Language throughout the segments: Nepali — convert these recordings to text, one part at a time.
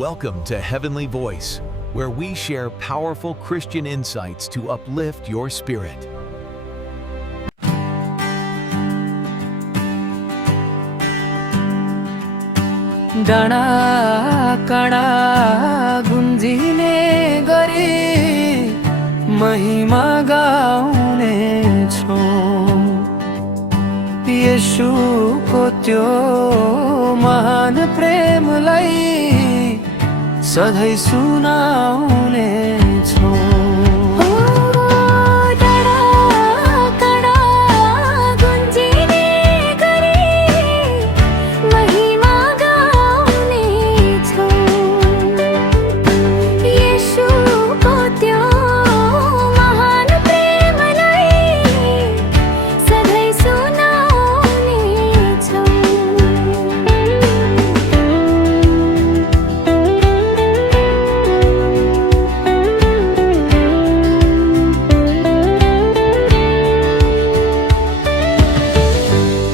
Welcome to Heavenly Voice, where we share powerful Christian insights to uplift your spirit. डाँडा काँडा गुन्जिने गरी महिमा गाउने छौं येशूको त्यो महान प्रेमलाई सधैँ सुनाउने छौं।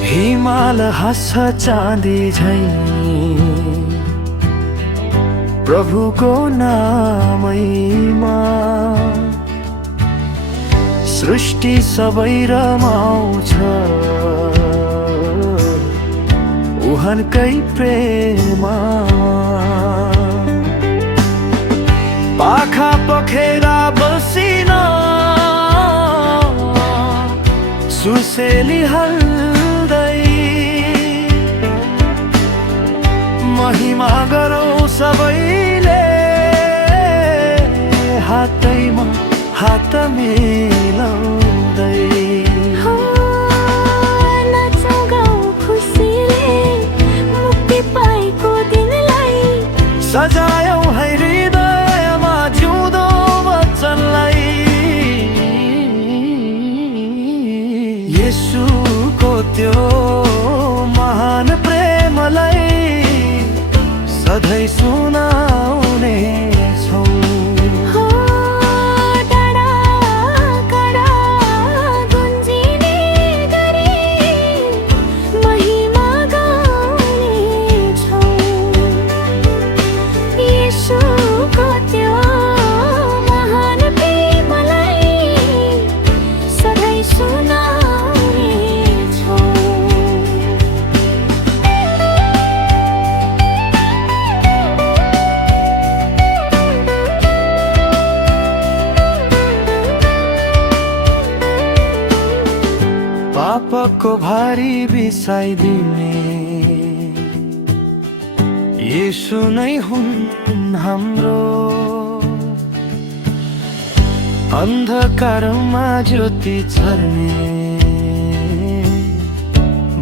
हिमाल हाँस्छ चाँदी झैं प्रभुको नामैमा सृष्टि सबै रमाउँछ उहाँकै प्रेममा। पाखा पखेरा बसिन सुसेली महिमा गरौँ सबैले हातैमा हात मिलाउँदै नाचौँ गाउँ खुसीले मुक्ति पाएको दिनलाई सजायौँ है हृदयमा जिउँदो वचनलाई येशूको त्यो महान प्रेमलाई सधैँ सुनाउने छौं। डाँडा काँडा गुन्जिने गरी महिमा गाउने छौं येशूको त्यो महान प्रेमलाई सधैँ सुनाउने छौं। पापको भारी बिसाइदिने येशू नै हुन् हाम्रो अन्धकारमा ज्योति छर्ने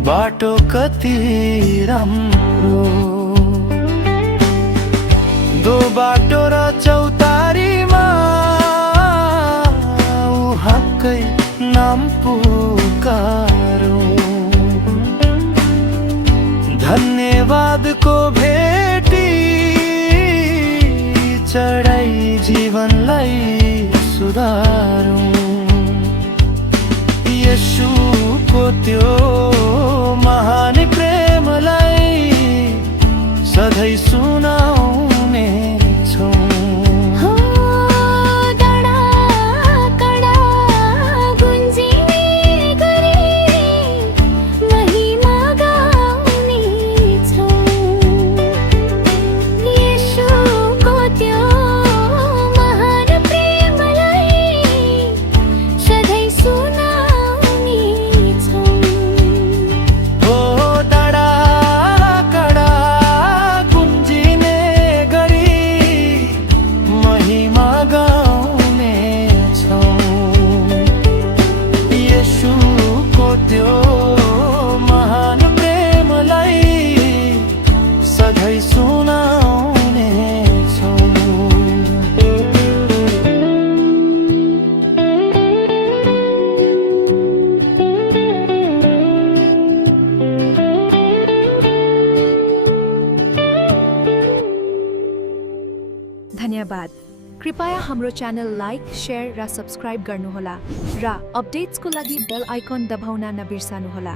बाटो कति राम्रो दो बाटो र चौतारीमा उहाँकै नाम पुकारौं धन्यवादको भेटी चढाई जीवनलाई सुधारौं येशूको त्यो महान प्रेमलाई सधैँ सुनाउने छौं। धन्यवाद। कृपया हाम्रो च्यानल लाइक, शेयर र सब्स्क्राइब गर्नुहोला र अपडेट्सको लागि बेल आइकन दबाउन नबिर्सनुहोला।